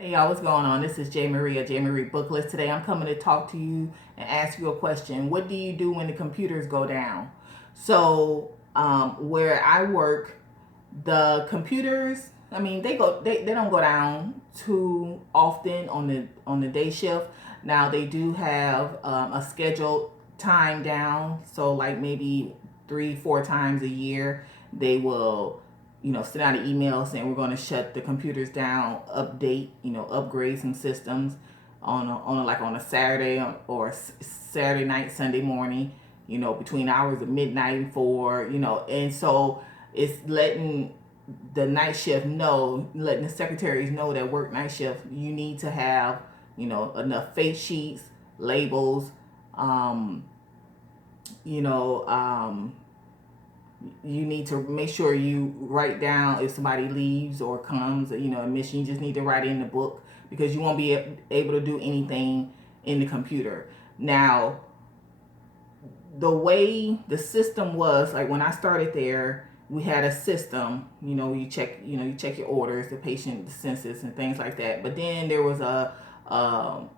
Hey y'all, what's going on? This is J Marie, J Marie Book List. Today I'm coming to talk to you and ask you a question. What do you do when the computers go down? Where I work, the computers, they don't go down too often on the day shift. Now they do have a scheduled time down, so like maybe 3, 4 times a year they will send out an email saying we're going to shut the computers down, update, upgrade some systems on a Saturday or Saturday night, Sunday morning, between hours of midnight and 4, and so it's letting the night shift know, letting the secretaries know that work night shift, you need to have, enough face sheets, labels, um, you know, um, you need to make sure you write down if somebody leaves or comes, admission. You just need to write it in the book because you won't be able to do anything in the computer. Now, the way the system was, like when I started there, we had a system, you check your orders, the patient the census and things like that. But then there was a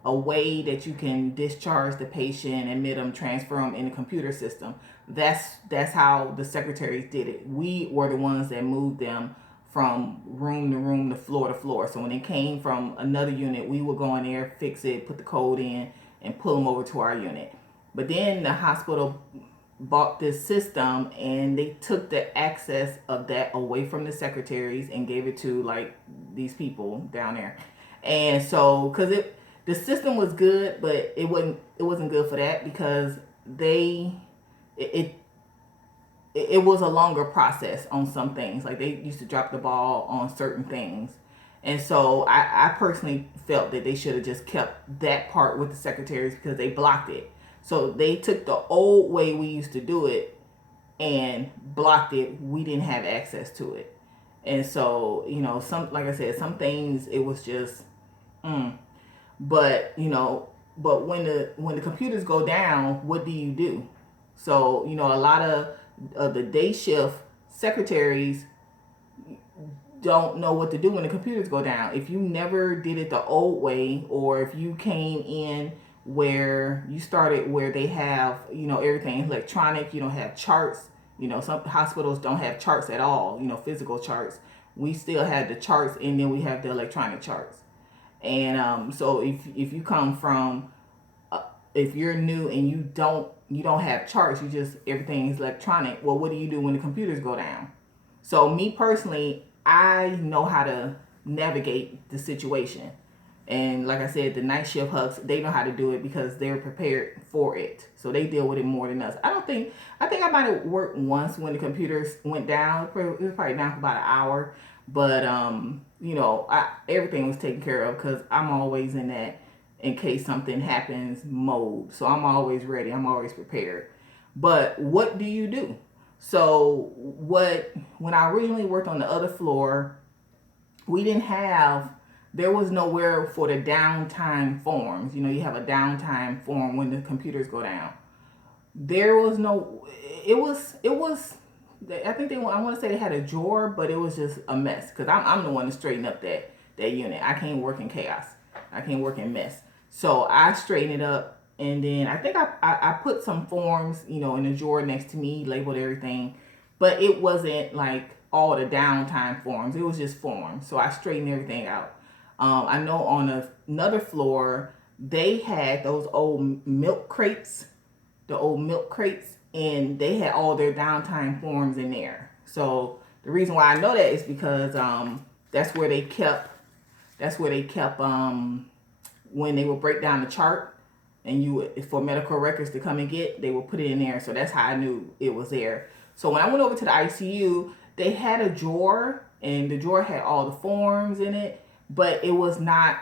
way that you can discharge the patient, admit them, transfer them in the computer system. That's how the secretaries did it. We were the ones that moved them from room to room, to floor. So when they came from another unit, we would go in there, fix it, put the code in, and pull them over to our unit. But then the hospital bought this system and they took the access of that away from the secretaries and gave it to like these people down there. And so, because the system was good, but it wasn't good for that because they it, it was a longer process on some things. Like they used to drop the ball on certain things. And so I personally felt that they should have just kept that part with the secretaries because they blocked it. So they took the old way we used to do it and blocked it. We didn't have access to it. And so, some, like I said, some things it was just, mm. But, but when the computers go down, what do you do? So, a lot of the day shift secretaries don't know what to do when the computers go down. If you never did it the old way, or if you came in where you started where they have, everything electronic, you don't have charts, some hospitals don't have charts at all, physical charts. We still had the charts and then we have the electronic charts. And so if you come from if you're new and you don't have charts, you just everything is electronic. Well, what do you do when the computers go down? So me personally, I know how to navigate the situation. And like I said, the night shift hucks, they know how to do it because they're prepared for it. So they deal with it more than us. I think I might have worked once when the computers went down. It was probably down for about an hour. But, everything was taken care of because I'm always in that in case something happens mode. So I'm always ready. I'm always prepared. But what do you do? So when I originally worked on the other floor, we didn't have there was nowhere for the downtime forms. You have a downtime form when the computers go down. There was no it was I think I want to say they had a drawer, but it was just a mess because I'm the one to straighten up that unit. I can't work in chaos. I can't work in mess. So I straightened it up, and then I think I put some forms, in the drawer next to me, labeled everything, but it wasn't like all the downtime forms. It was just forms. So I straightened everything out. I know on another floor they had those old milk crates, the old milk crates, and they had all their downtime forms in there. So the reason why I know that is because that's where they kept when they would break down the chart and you would, for medical records to come and get, they would put it in there. So that's how I knew it was there. So when I went over to the ICU, they had a drawer and the drawer had all the forms in it, but it was not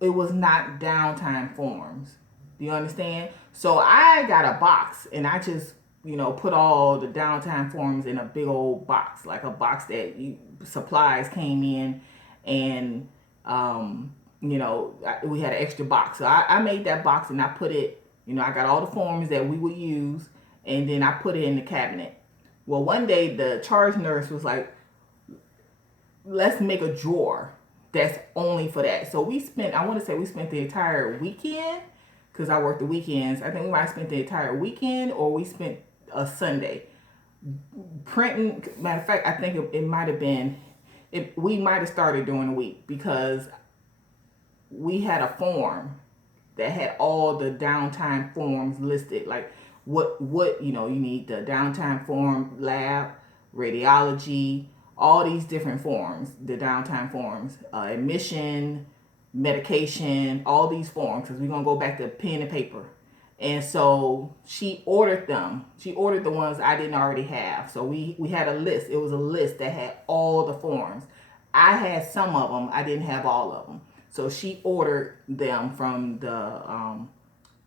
downtime forms. Do you understand? So I got a box and I just, put all the downtime forms in a big old box, like a box that supplies came in, and we had an extra box. So I made that box and I put it, I got all the forms that we would use, and then I put it in the cabinet. Well, one day the charge nurse was like, let's make a drawer that's only for that. So I want to say we spent the entire weekend, because I work the weekends. I think we might have spent the entire weekend, or we spent a Sunday printing. Matter of fact, I think it might have been, we might have started during the week, because we had a form that had all the downtime forms listed, like what you need: the downtime form, lab, radiology, all these different forms, the downtime forms, admission, medication, all these forms, because we're gonna go back to pen and paper. And so she ordered them. She ordered the ones I didn't already have. So we had a list. It was a list that had all the forms. I had some of them. I didn't have all of them. So she ordered them from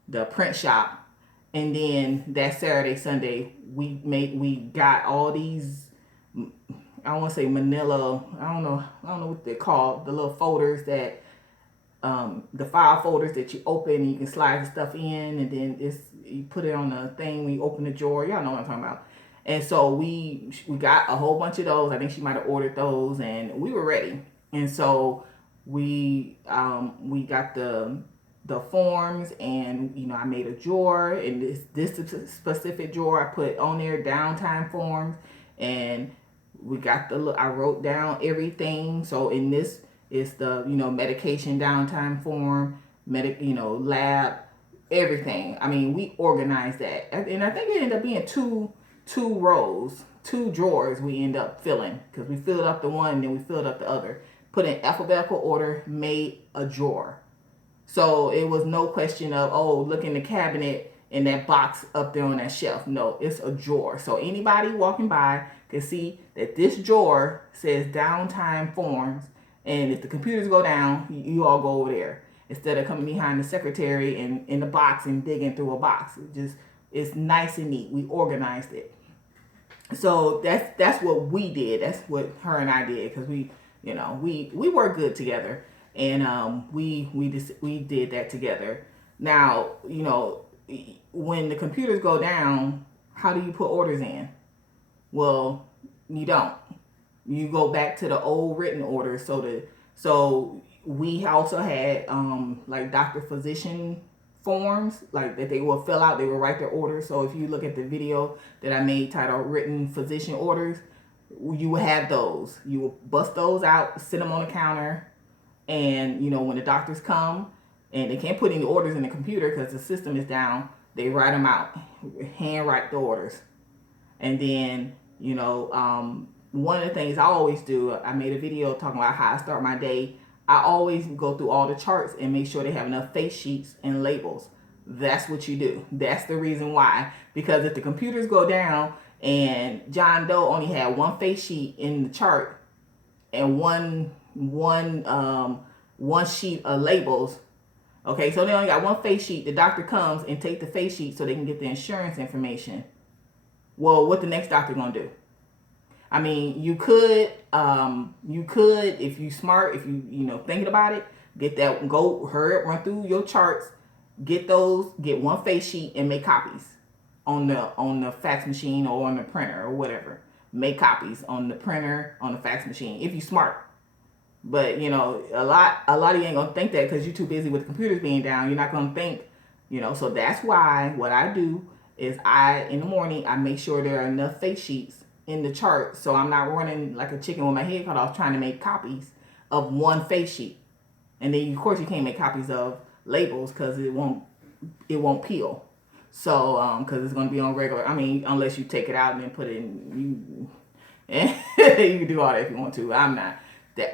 the print shop, and then that Saturday, Sunday, we got all these. I don't want to say Manila. I don't know what they're called. The little folders that, the file folders that you open and you can slide the stuff in, and then you put it on the thing when you open the drawer. Y'all know what I'm talking about. And so we got a whole bunch of those. I think she might have ordered those, and we were ready. And so we got the forms, and I made a drawer, and this specific drawer I put on there downtime forms, and we got I wrote down everything. So in this is the medication downtime form, lab, everything. I mean, we organized that, and I think it ended up being two rows, two drawers we end up filling, because we filled up the one and then we filled up the other. Put in alphabetical order, made a drawer. So it was no question of, oh, look in the cabinet in that box up there on that shelf. No, it's a drawer. So anybody walking by can see that this drawer says downtime forms. And if the computers go down, you all go over there, instead of coming behind the secretary and in the box and digging through a box. It's nice and neat. We organized it. So that's what we did. That's what her and I did, because we work good together, and we did that together. Now, when the computers go down, how do you put orders in? Well, you don't. You go back to the old written orders. So we also had like doctor physician forms, like that they will fill out. They will write their orders. So if you look at the video that I made titled "Written Physician Orders," you will have those. You will bust those out, sit them on the counter, and when the doctors come and they can't put any orders in the computer because the system is down, they write them out, hand write the orders. And then one of the things I always do, I made a video talking about how I start my day. I always go through all the charts and make sure they have enough face sheets and labels. That's what you do. That's the reason why. Because if the computers go down and John Doe only had one face sheet in the chart and one sheet of labels, okay, so they only got one face sheet. The doctor comes and take the face sheet so they can get the insurance information. Well, what the next doctor gonna do? I mean, you could, if you smart, if you thinking about it, get that, go hurry up, run through your charts, get one face sheet and make copies on the fax machine or on the printer or whatever. Make copies on the printer, on the fax machine, if you smart. But a lot of you ain't gonna think that, because you're too busy with the computers being down. You're not gonna think, so that's why what I do is in the morning, I make sure there are enough face sheets in the chart, so I'm not running like a chicken with my head cut off trying to make copies of one face sheet. And then of course you can't make copies of labels because it won't peel. So because it's going to be on regular, I mean, unless you take it out and then put it in, you can do all that if you want to. I'm not.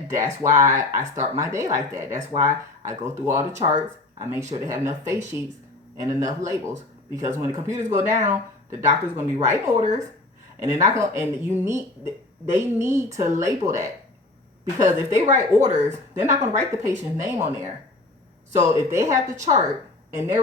That's why I start my day like that. That's why I go through all the charts. I make sure they have enough face sheets and enough labels, because when the computers go down, the doctor's going to be writing orders. And they're not gonna, they need to label that, because if they write orders, they're not gonna write the patient's name on there. So if they have the chart and they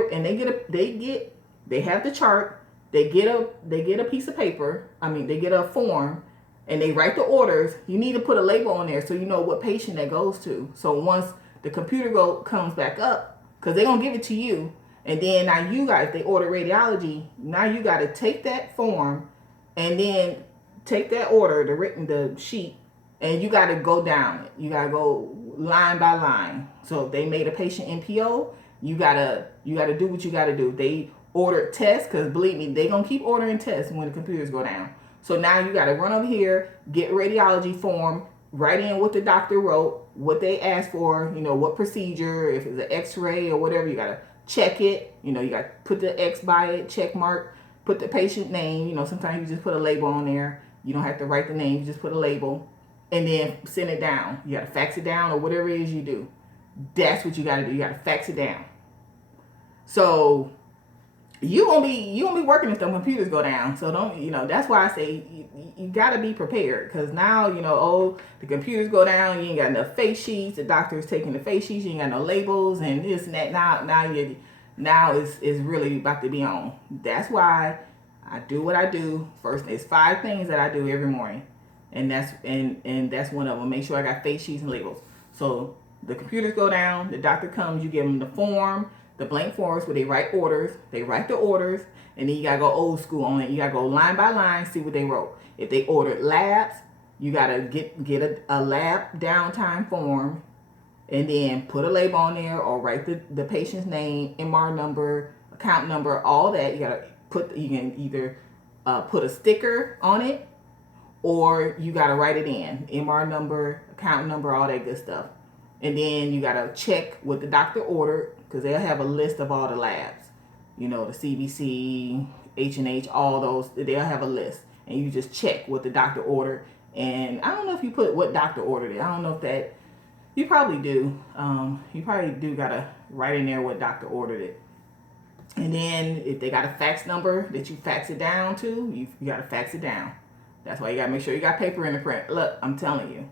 have the chart, they get a piece of paper. I mean, they get a form, and they write the orders. You need to put a label on there so you know what patient that goes to. So once the computer comes back up, because they're gonna give it to you, and then now you guys, if they order radiology, now you got to take that form and then take that order, the sheet, and you got to go down it. You got to go line by line. So if they made a patient NPO, you gotta do what you gotta do. They ordered tests, because believe me, they gonna keep ordering tests when the computers go down. So now you gotta run over here, get radiology form, write in what the doctor wrote, what they asked for, what procedure, if it's an x-ray or whatever, you gotta check it. You gotta put the X by it, check mark, put the patient name. Sometimes you just put a label on there. You don't have to write the name, you just put a label. And then send it down. You gotta fax it down or whatever it is you do. That's what you gotta do. You gotta fax it down. So you gonna be working if the computers go down. So don't that's why I say you gotta be prepared, because now the computers go down. You ain't got enough face sheets. The doctor's taking the face sheets. You ain't got no labels and this and that. Now it's really about to be on. That's why I do what I do. First, there's 5 things that I do every morning. And that's one of them. Make sure I got face sheets and labels. So the computers go down, the doctor comes, you give them the form, the blank forms where they write orders. They write the orders, and then you gotta go old school on it. You gotta go line by line, see what they wrote. If they ordered labs, you gotta get a lab downtime form, and then put a label on there, or write the patient's name, MR number, account number, all that. You can either put a sticker on it, or you got to write it in, MR number, account number, all that good stuff. And then you got to check what the doctor ordered, because they'll have a list of all the labs. The CBC, H&H, all those, they'll have a list. And you just check what the doctor ordered. And I don't know if you put what doctor ordered it. I don't know if that, you probably do. You probably do got to write in there what doctor ordered it. And then if they got a fax number that you fax it down to, you got to fax it down. That's why you gotta make sure you got paper in the print. Look, I'm telling you,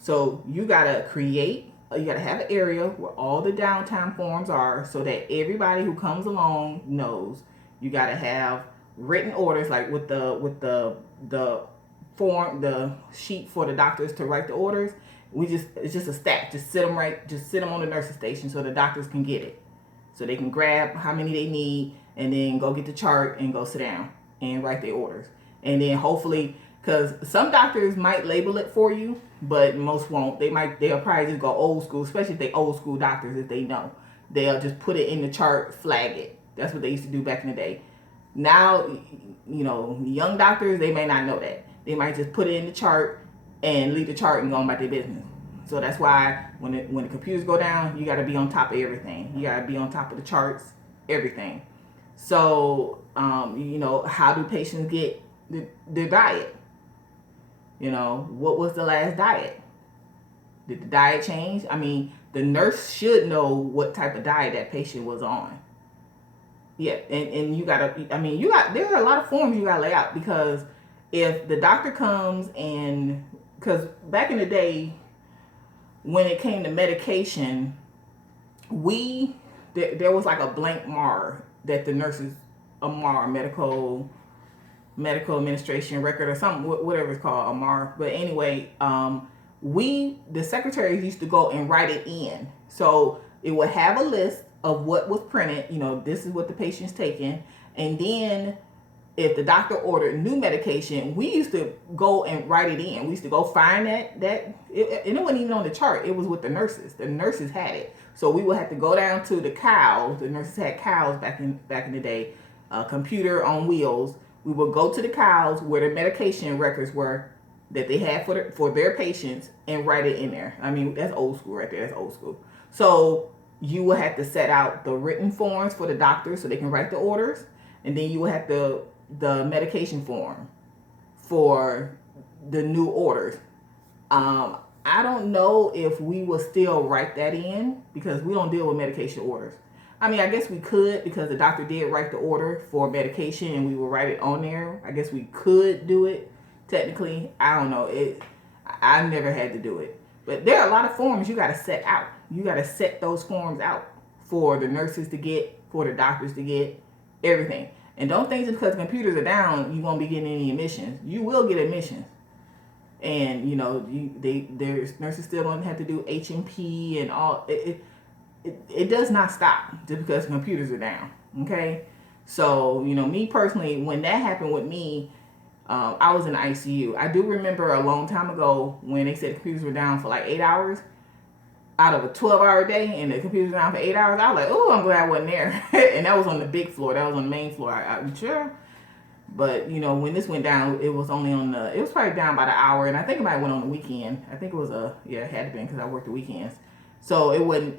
so you gotta you gotta have an area where all the downtime forms are, so that everybody who comes along knows. You gotta have written orders, like with the form, the sheet for the doctors to write the orders. It's just a stack. Just sit them on the nurse's station so the doctors can get it, so they can grab how many they need and then go get the chart and go sit down and write their orders. And then hopefully, because some doctors might label it for you, but most won't. They'll probably just go old school, especially if they old school doctors. If they know, they'll just put it in the chart, flag it. That's what they used to do back in the day. Now, young doctors, they may not know that. They might just put it in the chart and leave the chart and go on about their business. So that's why when the computers go down, you got to be on top of everything. You got to be on top of the charts, everything. So, how do patients get their diet? What was the last diet? Did the diet change? I mean, the nurse should know what type of diet that patient was on. Yeah, and there are a lot of forms you gotta lay out, because if the doctor comes because back in the day, when it came to medication, there was like a blank MAR that the nurses, a MAR, medical administration record or something, whatever it's called, a MAR. But anyway, the secretaries used to go and write it in. So it would have a list of what was printed, this is what the patient's taking. And then if the doctor ordered new medication, we used to go and write it in. We used to go find and it wasn't even on the chart. It was with the nurses. The nurses had it. So we would have to go down to the cows. The nurses had cows back in the day, computer on wheels. We would go to the cows where the medication records were that they had for their patients and write it in there. I mean, that's old school right there. That's old school. So you will have to set out the written forms for the doctors so they can write the orders, and then you will have the medication form for the new orders. I don't know if we will still write that in, because we don't deal with medication orders. I mean, I guess we could, because the doctor did write the order for medication and we will write it on there. I guess we could do it technically. I don't know. I've never had to do it. But there are a lot of forms you got to set out. You got to set those forms out for the nurses to get, for the doctors to get, everything. And don't think just because computers are down, you won't be getting any admissions. You will get admissions. And, there's nurses still don't have to do H&P and all. It does not stop just because computers are down. Okay? So, me personally, when that happened with me, I was in the ICU. I do remember a long time ago when they said the computers were down for like 8 hours out of a 12-hour day, and the computers were down for 8 hours. I was like, oh, I'm glad I wasn't there. And that was on the big floor. That was on the main floor. I'm sure. But when this went down, it was only it was probably down about an hour, and I think it might have went on the weekend. I think it was it had to be because I worked the weekends, so it wasn't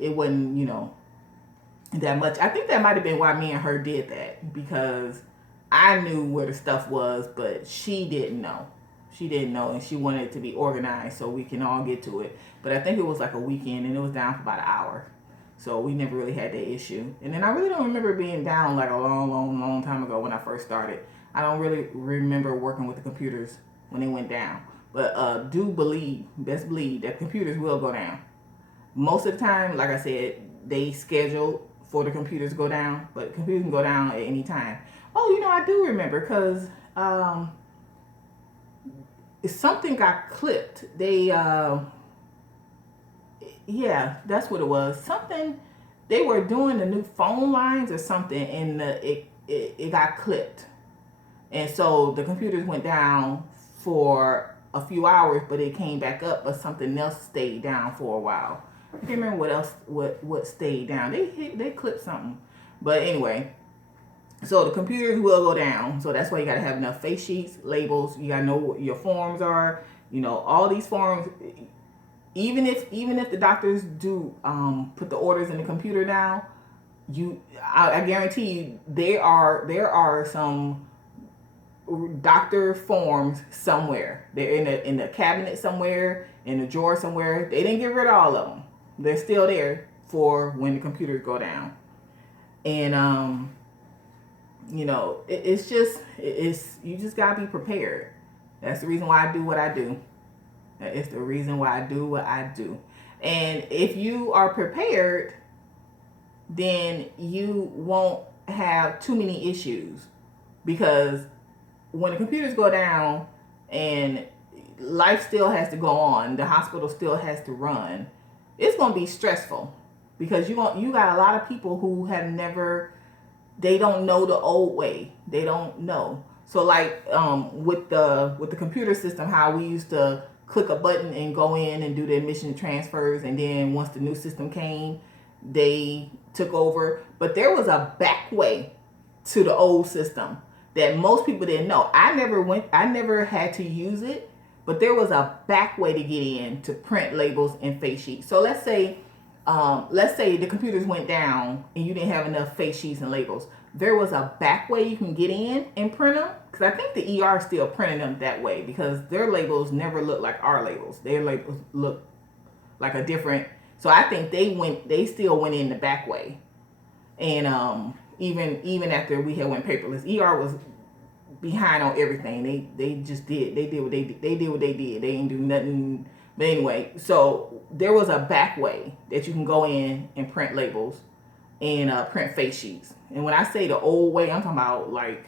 that much. I think that might have been why me and her did that, because I knew where the stuff was, but she didn't know. She didn't know, and she wanted it to be organized so we can all get to it. But I think it was like a weekend, and it was down for about an hour. So we never really had that issue. And then I really don't remember being down like a long time ago when I first started. I don't really remember working with the computers when they went down. But best believe that computers will go down. Most of the time, like I said, they schedule for the computers to go down, but computers can go down at any time. Oh, I do remember, because something got clipped. Yeah, that's what it was. Something, they were doing the new phone lines or something, and it got clipped. And so the computers went down for a few hours, but it came back up, but something else stayed down for a while. I can't remember what stayed down. They clipped something. But anyway, so the computers will go down. So that's why you got to have enough face sheets, labels. You got to know what your forms are. All these forms. Even if the doctors do put the orders in the computer now, I guarantee you there are some doctor forms somewhere. They're in the cabinet somewhere, in the drawer somewhere. They didn't get rid of all of them. They're still there for when the computers go down. And you just gotta be prepared. That's the reason why I do what I do. It's the reason why I do what I do. And if you are prepared, then you won't have too many issues, because when the computers go down and life still has to go on, the hospital still has to run, it's going to be stressful, because you got a lot of people who they don't know the old way. They don't know. So like with the computer system, how we used to click a button and go in and do the admission transfers, and then once the new system came, they took over. But there was a back way to the old system that most people didn't know. I never had to use it, but there was a back way to get in to print labels and face sheets. So let's say the computers went down and you didn't have enough face sheets and labels. There was a back way you can get in and print them, because I think the ER still printed them that way, because their labels never look like our labels. Their labels look like a different. So I think they still went in the back way. And even after we had went paperless, ER was behind on everything. They just did. They did what they did. They didn't do nothing. But anyway, so there was a back way that you can go in and print labels and print face sheets. And when I say the old way, I'm talking about like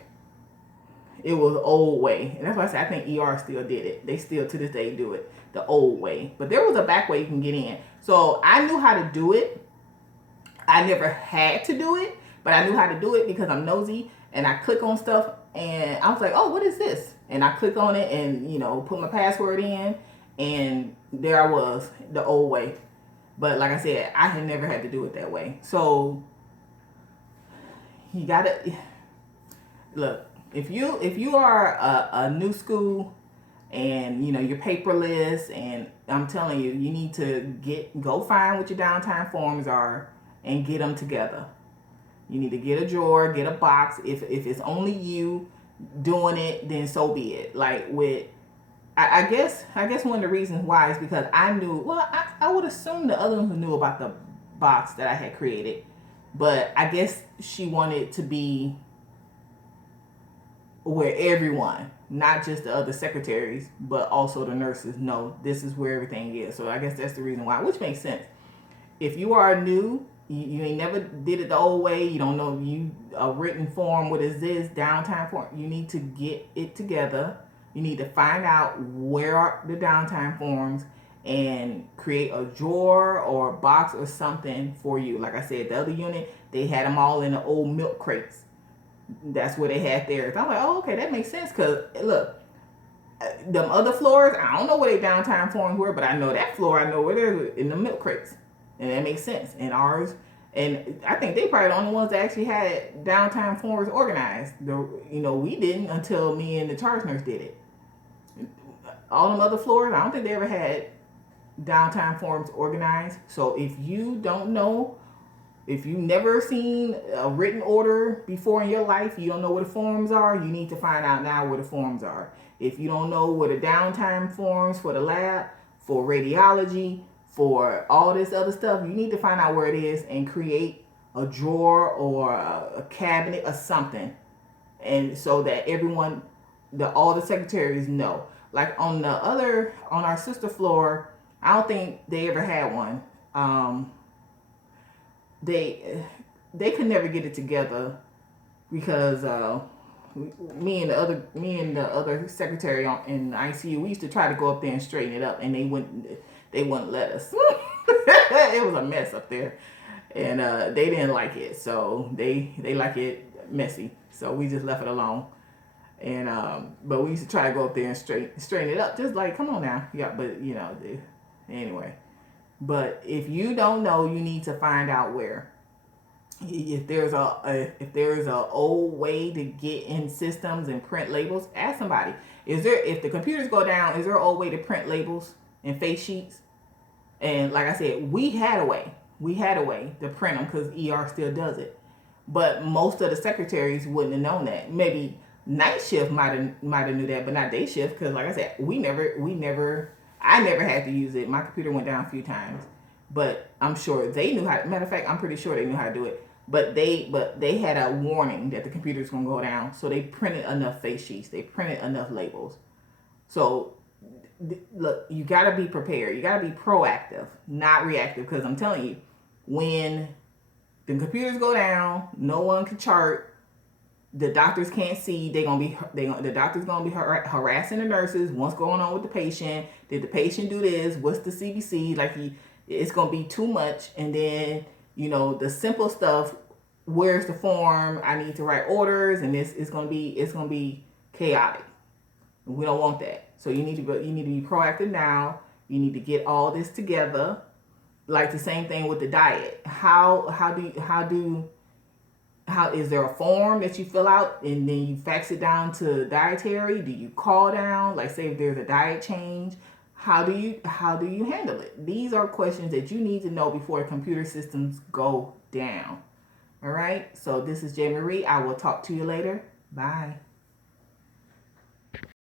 it was the old way. And that's why I say I think ER still did it. They still to this day do it the old way. But there was a back way you can get in. So I knew how to do it. I never had to do it, but I knew how to do it because I'm nosy, and I click on stuff and I was like, oh, what is this? And I click on it and, put my password in, and there I was, the old way. But like I said, I had never had to do it that way. So you gotta look, if you are a new school and you're paperless, and I'm telling you, you need to go find what your downtime forms are and get them together. You need to get a drawer, get a box. If it's only you doing it, then so be it. Like I guess one of the reasons why is because I knew. Well, I would assume the other ones knew about the box that I had created, but I guess she wanted to be where everyone, not just the other secretaries, but also the nurses, know this is where everything is. So I guess that's the reason why, which makes sense. If you are new, you ain't never did it the old way, you don't know a written form, what is this, downtime form, you need to get it together. You need to find out where are the downtime forms and create a drawer or a box or something for you. Like I said, the other unit, they had them all in the old milk crates. That's where they had theirs. I'm like, oh, okay, that makes sense. Because look, them other floors, I don't know where they downtime forms were, but I know that floor, I know where they're in the milk crates. And that makes sense. And ours, and I think they probably the only ones that actually had downtime forms organized. We didn't until me and the charge nurse did it. All them other floors, I don't think they ever had downtime forms organized. So if you don't know, if you never seen a written order before in your life, you don't know what the forms are, you need to find out now where the forms are. If you don't know what the downtime forms for the lab, for radiology, for all this other stuff, you need to find out where it is and create a drawer or a cabinet or something. And so that everyone, all the secretaries know. Like on our sister floor, I don't think they ever had one. They could never get it together because me and the other secretary in the ICU, we used to try to go up there and straighten it up, and they wouldn't let us. It was a mess up there, and they didn't like it, so they like it messy, so we just left it alone. And but we used to try to go up there and straighten it up, just like, come on now, yeah. But anyway. But if you don't know, you need to find out where. If there's a old way to get in systems and print labels, ask somebody. If the computers go down, is there an old way to print labels and face sheets? And like I said, we had a way to print them because ER still does it. But most of the secretaries wouldn't have known that. Maybe night shift might have knew that, but not day shift, because like I said, I never had to use it. My computer went down a few times, but I'm sure they knew how. Matter of fact, I'm pretty sure they knew how to do it. But they had a warning that the computer's gonna go down, so they printed enough face sheets. They printed enough labels. So look, you gotta be prepared. You gotta be proactive, not reactive. Because I'm telling you, when the computers go down, no one can chart. The doctors can't see. The doctor's gonna be harassing the nurses. What's going on with the patient? Did the patient do this? What's the CBC? It's gonna be too much. And then the simple stuff. Where's the form? I need to write orders, and it's gonna be chaotic. We don't want that. So you need to be proactive now. You need to get all this together. Like the same thing with the diet. How is there a form that you fill out and then you fax it down to dietary? Do you call down? Like, say if there's a diet change, how do you handle it? These are questions that you need to know before computer systems go down. All right. So this is J. Marie. I will talk to you later. Bye.